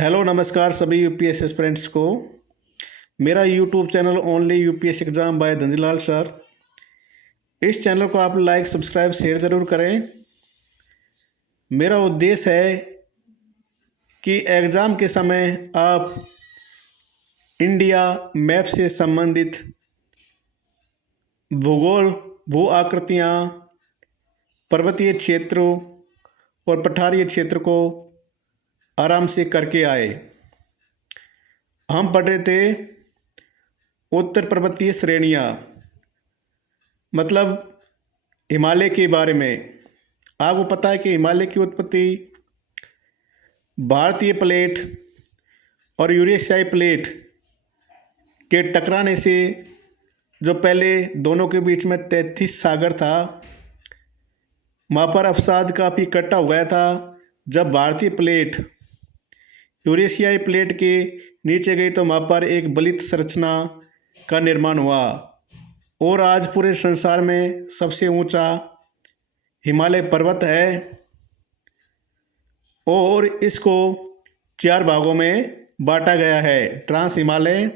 Hello नमस्कार सभी UPSC aspirants को। मेरा YouTube channel only UPSC exam by Dhanjilal sir. इस चैनल को आप लाइक सब्सक्राइब शेयर ज़रूर करें। मेरा उद्देश्य है कि एग्ज़ाम के समय आप इंडिया मैप से संबंधित भूगोल, भू आकृतियाँ, पर्वतीय क्षेत्रों और पठारीय क्षेत्र को आराम से करके आए। हम पढ़ रहे थे उत्तर पर्वतीय श्रेणियाँ, मतलब हिमालय के बारे में। आपको पता है कि हिमालय की उत्पत्ति भारतीय प्लेट और यूरेशियाई प्लेट के टकराने से, जो पहले दोनों के बीच में 33 सागर था, वहाँ पर अवसाद काफ़ी इकट्ठा हो गया था। जब भारतीय प्लेट यूरेशियाई प्लेट के नीचे गई तो वहाँ पर एक बलित संरचना का निर्माण हुआ और आज पूरे संसार में सबसे ऊंचा हिमालय पर्वत है और इसको 4 भागों में बांटा गया है: ट्रांस हिमालय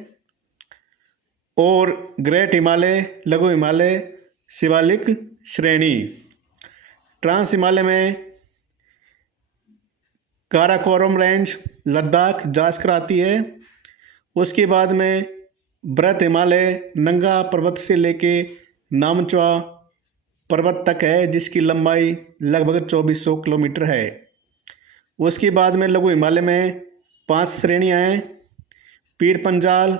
और ग्रेट हिमालय, लघु हिमालय, शिवालिक श्रेणी। ट्रांस हिमालय में काराकोरम रेंज लद्दाख जास्कर आती है। उसके बाद में बृहत हिमालय नंगा पर्वत से लेके नामचुआ पर्वत तक है, जिसकी लंबाई लगभग 2400 किलोमीटर है। उसके बाद में लघु हिमालय में 5 श्रेणियाँ हैं: पीर पंजाल,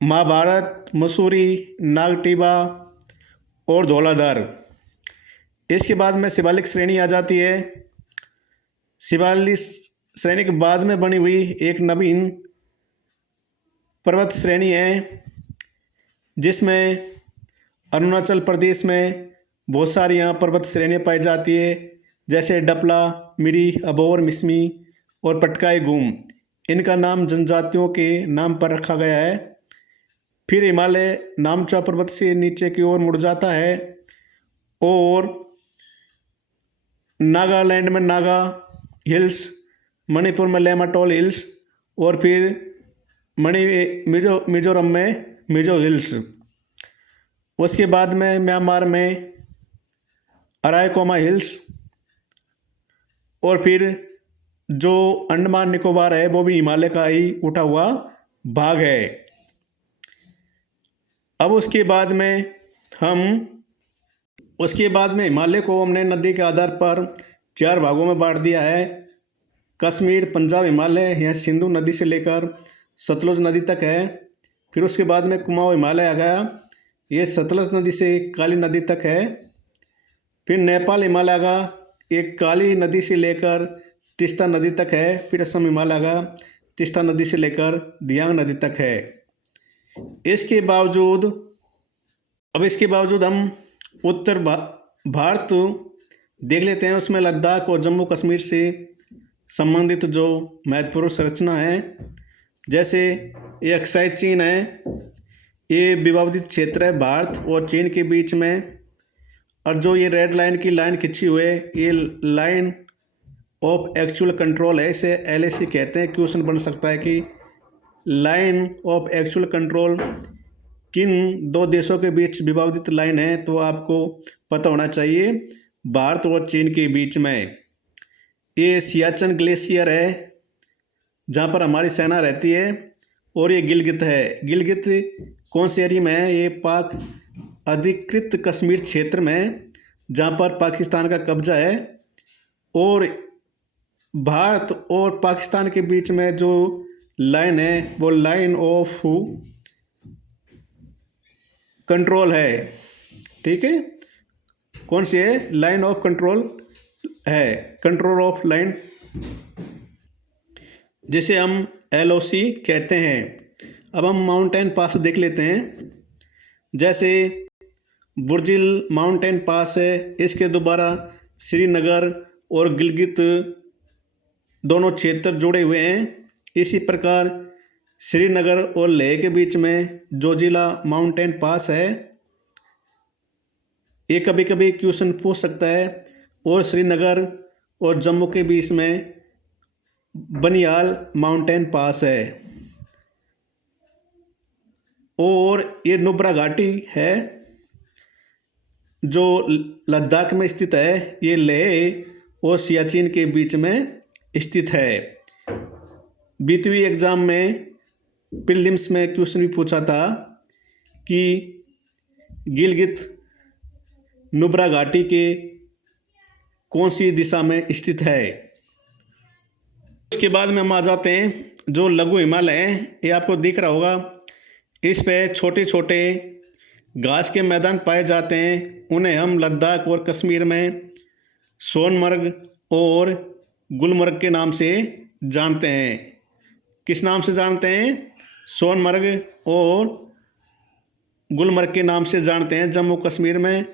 महाभारत, मसूरी, नागटिबा और धौलाधर। इसके बाद में शिवालिक श्रेणी आ जाती है। शिवालिक श्रेणी के बाद में बनी हुई एक नवीन पर्वत श्रेणी है, जिसमें अरुणाचल प्रदेश में बहुत सारी यहाँ पर्वत श्रेणियाँ पाई जाती है, जैसे डपला, मिरी, अबोर, मिसमी और पटकाई गुम। इनका नाम जनजातियों के नाम पर रखा गया है। फिर हिमालय नामचा पर्वत से नीचे की ओर मुड़ जाता है और नागालैंड में नागा हिल्स, मणिपुर में लेमाटोल हिल्स और फिर मिजोरम में मिजो हिल्स। उसके बाद में म्यांमार में अरायकोमा हिल्स और फिर जो अंडमान निकोबार है वो भी हिमालय का ही उठा हुआ भाग है। अब उसके बाद में हिमालय को हमने नदी के आधार पर 4 भागों में बांट दिया है: कश्मीर, पंजाब हिमालय, यह सिंधु नदी से लेकर सतलुज नदी तक है। फिर उसके बाद में कुमाऊं हिमालय आ गया, ये सतलुज नदी से काली नदी तक है। फिर नेपाल हिमालय आ गया, एक काली नदी से लेकर तीस्ता नदी तक है। फिर असम हिमालय आ गया, तीस्ता नदी से लेकर दियांग नदी तक है। इसके बावजूद हम उत्तर भारत देख लेते हैं। उसमें लद्दाख और जम्मू कश्मीर से संबंधित जो महत्वपूर्ण संरचना है, जैसे ये अक्साई चीन है, ये विवादित क्षेत्र है भारत और चीन के बीच में। और जो ये रेड लाइन की लाइन खिंची हुई है, ये लाइन ऑफ एक्चुअल कंट्रोल है, इसे LAC कहते हैं। क्वेश्चन बन सकता है कि लाइन ऑफ एक्चुअल कंट्रोल किन 2 देशों के बीच विवादित लाइन है, तो आपको पता होना चाहिए भारत और चीन के बीच में। ये सियाचन ग्लेशियर है जहाँ पर हमारी सेना रहती है। और ये गिलगित है। गिलगित कौन से एरिया में है? ये पाक अधिकृत कश्मीर क्षेत्र में, जहाँ पर पाकिस्तान का कब्जा है। और भारत और पाकिस्तान के बीच में जो लाइन है वो लाइन ऑफ कंट्रोल है। ठीक है, कौन सी है? लाइन ऑफ कंट्रोल है, कंट्रोल ऑफ लाइन, जिसे हम LOC कहते हैं। अब हम माउंटेन पास देख लेते हैं। जैसे बुर्जिल माउंटेन पास है, इसके दोबारा श्रीनगर और गिलगित दोनों क्षेत्र जुड़े हुए हैं। इसी प्रकार श्रीनगर और लेह के बीच में जोजिला माउंटेन पास है, ये कभी कभी क्वेश्चन पूछ सकता है। और श्रीनगर और जम्मू के बीच में बनियाल माउंटेन पास है। और ये नुब्रा घाटी है जो लद्दाख में स्थित है। ये लेह और सियाचिन के बीच में स्थित है। बीतवी एग्जाम में प्रीलिम्स में क्वेश्चन भी पूछा था कि गिलगित नुब्रा घाटी के कौन सी दिशा में स्थित है। उसके बाद में हम आ जाते हैं जो लघु हिमालय हैं। ये आपको दिख रहा होगा, इस पे छोटे छोटे घास के मैदान पाए जाते हैं। उन्हें हम लद्दाख और कश्मीर में सोनमर्ग और गुलमर्ग के नाम से जानते हैं। किस नाम से जानते हैं? सोनमर्ग और गुलमर्ग के नाम से जानते हैं जम्मू कश्मीर में।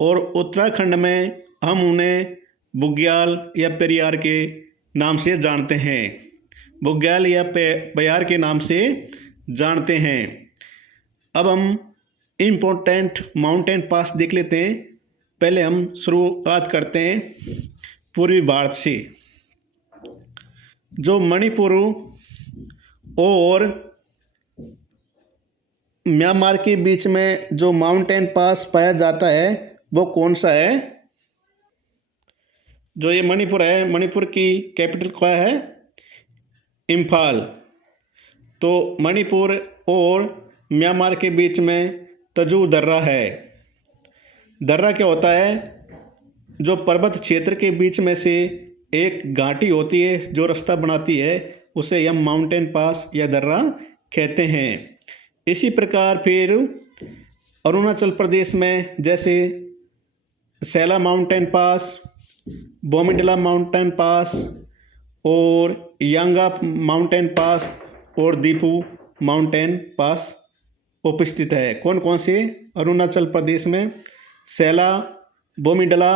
और उत्तराखंड में हम उन्हें बुग्याल या पेरियार के नाम से जानते हैं। बुग्याल या पेरियार के नाम से जानते हैं। अब हम इम्पोर्टेंट माउंटेन पास देख लेते हैं। पहले हम शुरुआत करते हैं पूर्वी भारत से। जो मणिपुर और म्यांमार के बीच में जो माउंटेन पास पाया जाता है वो कौन सा है? जो ये मणिपुर है, मणिपुर की कैपिटल क्या है? इम्फाल। तो मणिपुर और म्यांमार के बीच में तजू दर्रा है। दर्रा क्या होता है? जो पर्वत क्षेत्र के बीच में से एक घाटी होती है जो रास्ता बनाती है, उसे हम माउंटेन पास या दर्रा कहते हैं। इसी प्रकार फिर अरुणाचल प्रदेश में जैसे Sela mountain pass, Bomdila mountain pass और यांगाप माउंटेन पास और दीपू माउंटेन पास उपस्थित है। कौन कौन से? अरुणाचल प्रदेश में सैला, बोमिडिला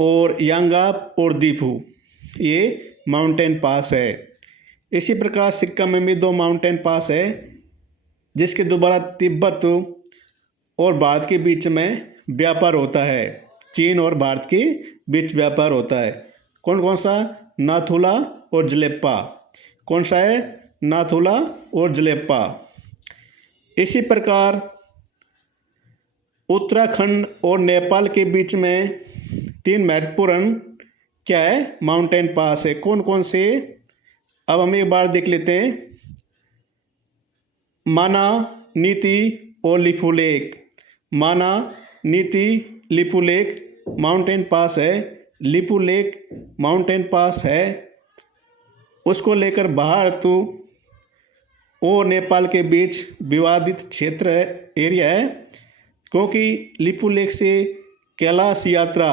और यांगाप और दीपू, ये माउंटेन पास है। इसी प्रकार सिक्किम में भी 2 माउंटेन पास है जिसके द्वारा तिब्बत और भारत के बीच में व्यापार होता है। चीन और भारत के बीच व्यापार होता है। कौन कौन सा? नाथुला और जलेप्पा। कौन सा है? नाथुला और जलेप्पा। इसी प्रकार उत्तराखंड और नेपाल के बीच में 3 महत्वपूर्ण क्या है? माउंटेन पास है। कौन कौन से? अब हम एक बार देख लेते हैं। माना, नीति और लिपुलेख। माना, नीति, लिपुलेख माउंटेन पास है। लिपुलेख माउंटेन पास है, उसको लेकर भारत और नेपाल के बीच विवादित क्षेत्र एरिया है, क्योंकि लिपुलेख से कैलाश यात्रा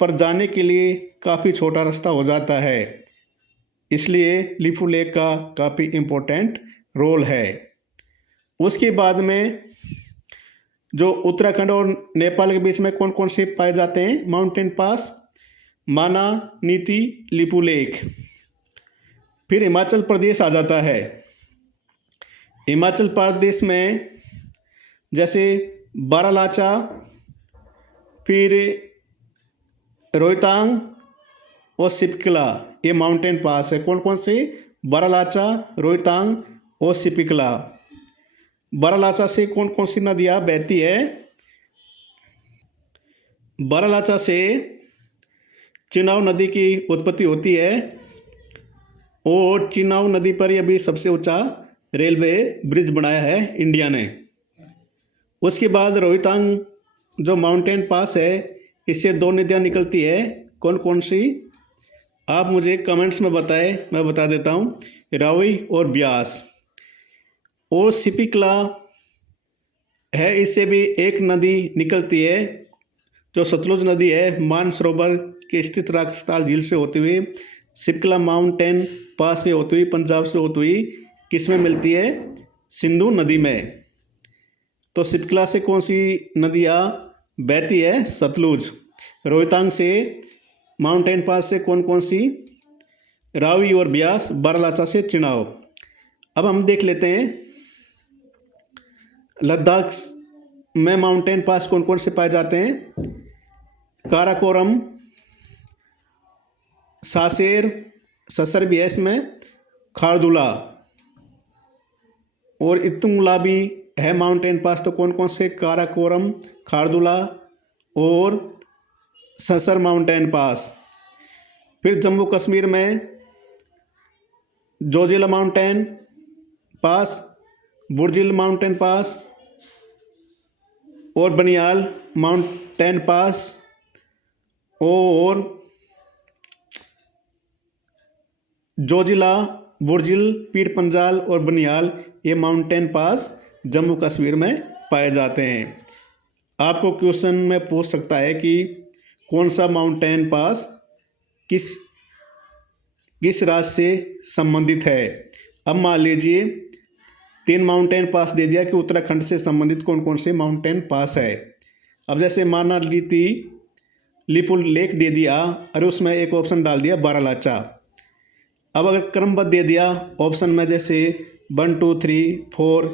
पर जाने के लिए काफ़ी छोटा रास्ता हो जाता है। इसलिए लिपुलेख का काफ़ी इम्पोर्टेंट रोल है। उसके बाद में जो उत्तराखंड और नेपाल के बीच में कौन कौन से पाए जाते हैं माउंटेन पास? माना, नीति, लिपुलेख। फिर हिमाचल प्रदेश आ जाता है। हिमाचल प्रदेश में जैसे बारालाचा, फिर रोहतांग और सिपकिला, ये माउंटेन पास है। कौन कौन से? बारालाचा, रोहतांग और सिपकिला। बारालाचा से कौन कौन सी नदियाँ बहती है? बारालाचा से चिनाव नदी की उत्पत्ति होती है और चिनाव नदी पर यह भी सबसे ऊंचा रेलवे ब्रिज बनाया है इंडिया ने। उसके बाद रोहतांग जो माउंटेन पास है, इससे 2 नदियाँ निकलती है। कौन कौन सी? आप मुझे कमेंट्स में बताएं, मैं बता देता हूँ। रावी और ब्यास। और सिपिकला है, इससे भी एक नदी निकलती है जो सतलुज नदी है, मानसरोवर के स्थित राजस्थान झील से होती हुई सिपकला माउंटेन पास से होती हुई पंजाब से होती हुई किस में मिलती है? सिंधु नदी में। तो सिपकला से कौन सी नदियाँ बहती है? सतलुज। रोहतांग से माउंटेन पास से कौन कौन सी? रावी और ब्यास। बारालाचा से चिनाव। अब हम देख लेते हैं लद्दाख में माउंटेन पास कौन कौन से पाए जाते हैं। काराकोरम, सासेर, ससर भी है इसमें, खारदुला और इतुंगला भी है माउंटेन पास। तो कौन कौन से? काराकोरम, खारदुला और ससर माउंटेन पास। फिर जम्मू कश्मीर में Zojila mountain pass, Burzil mountain pass और बनियाल माउंटेन पास और जोजिला, बुर्जिल, पीर पंजाल और बनियाल, ये माउंटेन पास जम्मू कश्मीर में पाए जाते हैं। आपको क्वेश्चन में पूछ सकता है कि कौन सा माउंटेन पास किस राज्य से संबंधित है। अब मान लीजिए 3 माउंटेन पास दे दिया कि उत्तराखंड से संबंधित कौन कौन से माउंटेन पास है। अब जैसे माना लीती लिपुल लेक दे दिया और उसमें एक ऑप्शन डाल दिया बारालाचा। अब अगर क्रमबद्ध दे दिया ऑप्शन में, जैसे 1 2 3 4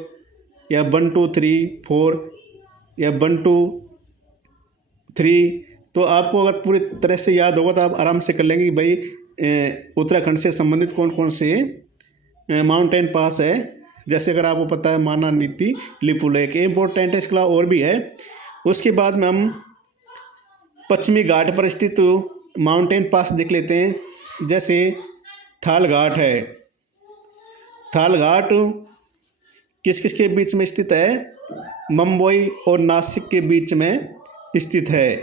या 1 2 3 4 या 1 2 3, तो आपको अगर पूरी तरह से याद होगा तो आप आराम से कर लेंगे कि भाई उत्तराखंड से संबंधित कौन कौन से माउंटेन पास है। जैसे अगर आपको पता है माना नीति लिपुल लेक, इम्पोर्टेंट है, इसके अलावा और भी है। उसके बाद में हम पश्चिमी घाट पर स्थित माउंटेन पास देख लेते हैं। जैसे थाल घाट है। थाल घाट किस किस के बीच में स्थित है? मुंबई और नासिक के बीच में स्थित है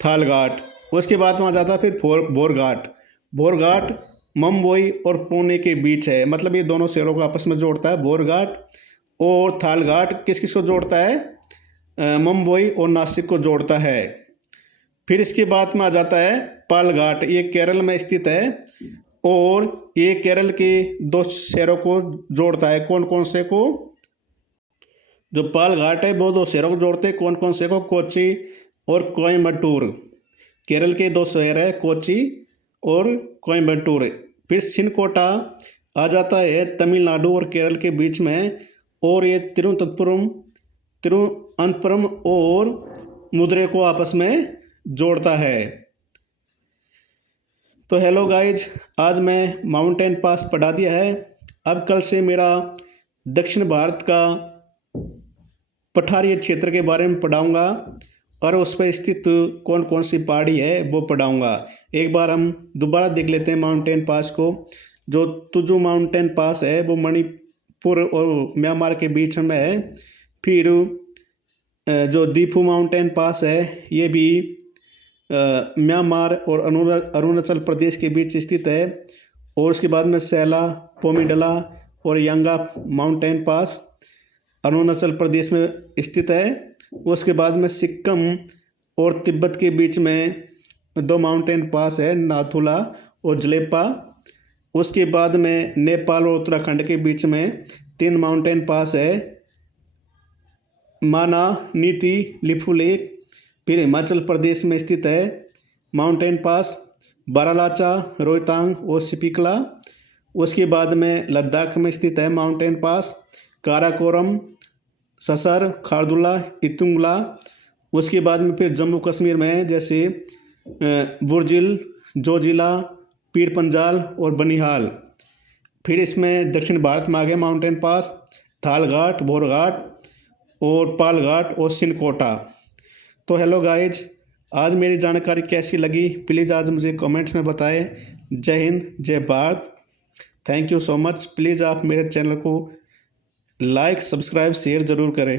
थाल घाट। उसके बाद वहाँ जाता है फिर बोरघाट। बोरघाट मुंबई और पुणे के बीच है, मतलब ये दोनों शहरों को आपस में जोड़ता है बोरघाट। और थाल घाट किस किस को जोड़ता है? मुंबई और नासिक को जोड़ता है। फिर इसके बाद में आ जाता है पालघाट, ये केरल में स्थित है और ये केरल के 2 शहरों को जोड़ता है। कौन कौन से को? जो पालघाट है वो 2 शहरों को जोड़ते हैं। कौन कौन से को? कोच्चि और कोयम्बटूर। केरल के 2 शहर है, कोच्चि और कोयम्बटूर। फिर सिनकोटा आ जाता है तमिलनाडु और केरल के बीच में, और ये तिरुवनंतपुरम और मदुरै को आपस में जोड़ता है। तो हेलो गाइज, आज मैं माउंटेन पास पढ़ा दिया है। अब कल से मेरा दक्षिण भारत का पठारीय क्षेत्र के बारे में पढ़ाऊँगा और उस पर स्थित कौन कौन सी पहाड़ी है वो पढ़ाऊँगा। एक बार हम दोबारा देख लेते हैं माउंटेन पास को। जो तुजू माउंटेन पास है वो मणिपुर और म्यांमार के बीच में है। फिर जो दीफू माउंटेन पास है ये भी म्यांमार और अरुणाचल प्रदेश के बीच स्थित है। और उसके बाद में सैला, पोमीडला और यांगा माउंटेन पास अरुणाचल प्रदेश में स्थित है। उसके बाद में सिक्किम और तिब्बत के बीच में 2 माउंटेन पास है, नाथुला और जलेपा। उसके बाद में नेपाल और उत्तराखंड के बीच में 3 माउंटेन पास है, माना, नीति, लिपुलेख। फिर हिमाचल प्रदेश में स्थित है माउंटेन पास बारालाचा, रोहतांग और स्पिकला। उसके बाद में लद्दाख में स्थित है माउंटेन पास काराकोरम, ससर, खारदुला, इतुंगला। उसके बाद में फिर जम्मू कश्मीर में है, जैसे बुर्जिल, जोजिला, पीर पंजाल और बनिहाल। फिर इसमें दक्षिण भारत में आ गए माउंटेन पास थाल घाट, बोरघाट और पालघाट और सिनकोटा। तो हेलो गाइज, आज मेरी जानकारी कैसी लगी प्लीज़ आज मुझे कमेंट्स में बताएं। जय हिंद, जय Bharat, thank you so much. Please आप मेरे चैनल को लाइक, सब्सक्राइब, शेयर ज़रूर करें।